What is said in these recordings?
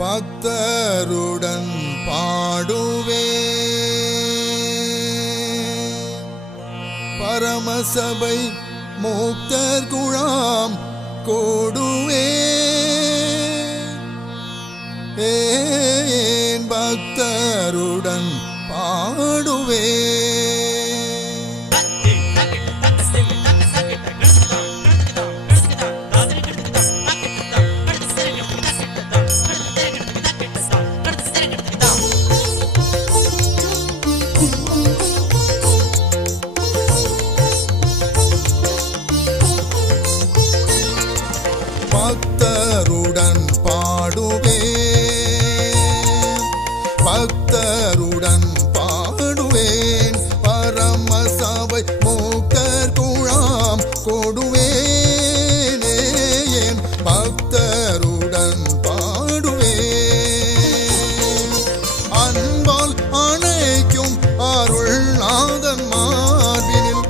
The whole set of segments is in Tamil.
பக்தருடன் பாடுவே பரமசபை முக்தர் குழாம் கோடுவே பக்தருடன் பாடுவே பக்தருடன் பாடுவே பக்தருடன் பாடுவேன் பரமசபை முக்தர் குழாம் கொடுவேனே பக்தருடன் பாடுவேன் அன்பால் அணைக்கும் அருள்நாதன் மார்பினில்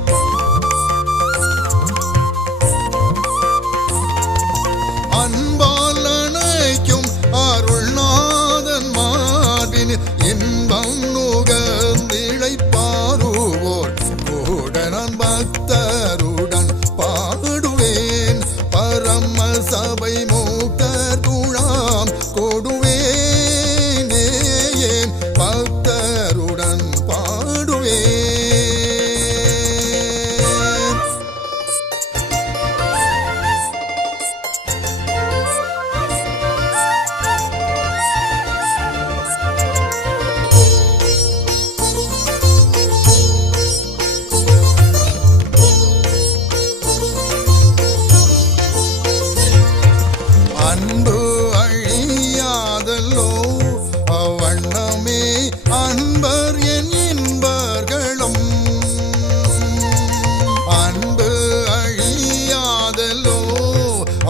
அன்பால் அணைக்கும் அருள்நாதன் மார்பினில் இன்பம் நுகர்ந்திழைப்பாருவோர் கூட நான் பக்தருடன் பாடுவேன் பரமசபை முக்தர் குழாம் கொடுவேனே பக்தருடன் பாடுவேன் அன்பு அழியாதல்லோ அவ்வண்ணமே அன்பர் என் இன்பர்களும் அன்பு அழியாதல்லோ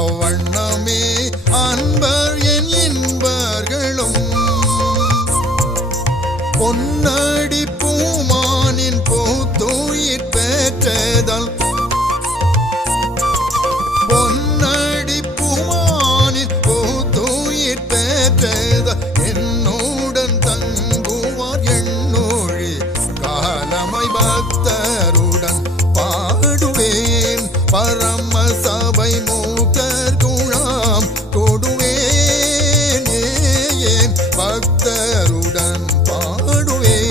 அவ்வண்ணமே அன்பர் என் இன்பர்களும் பொன்னடி பூமானின் பூத்துயிர் பெற்றதல் என்னுடன் தங்குவார் எண்ணொழி காலமாய் பக்தருடன் பாடுவேன் பரமசபை முக்தர் குழாம் கொடுவேன் பக்தருடன் பாடுவேன்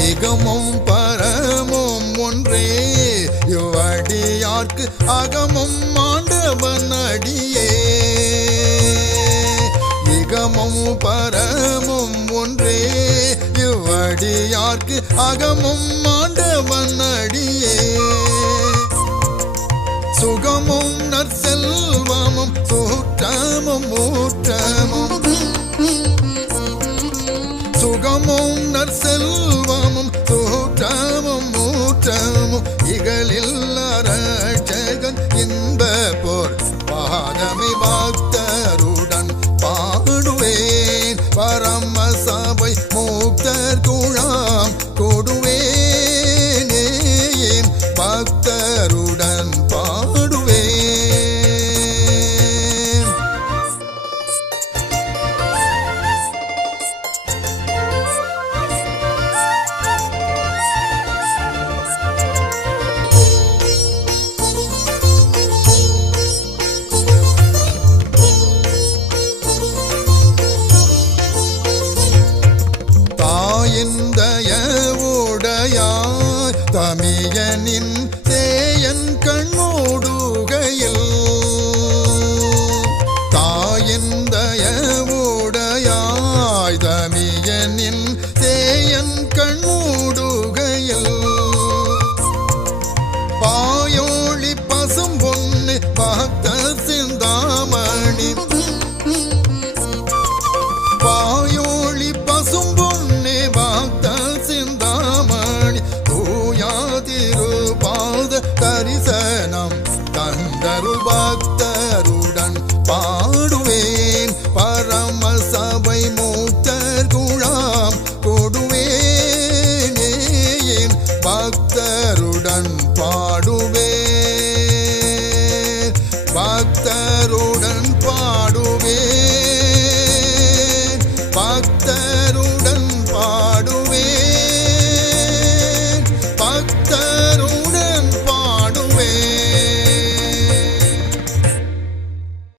ஏகமும் பரமும் ஒன்றே இவ்வடியார்க்கு அகமும் ஆண்டவன் அடியே ஏகமும் பரமும் ஒன்றே இவ்வடியார்க்கு அகமும் ஆண்டவன் அடியே சுகமும் நற்செல்வமும் சூற்றமும் ஊற்றமும் சுகமும் நற்செல்வமும் சூற்றமும் ஊற்றமும் இகலில் அரட்சகன் இன்ப போர் பாதமை பக்தருடன் பாடுவேன் பரமசபை முக்தர் குழாம் கொடுவேனே பக்தருடன் பாடுவேன் தயவுடையாய் தமியனின் தேயன் கண்ணோடுகையில் தாயின் தயவுடையாய் தமியனின் தேயன் கண்ணோடுகையில் பாயோளி பசும் பொன்னு பக்தர் சிந்தாமணி பாயோளி பசும் பொன்னு பக்தர் சிந்தாமணி தூயாதிரு பாத பக்த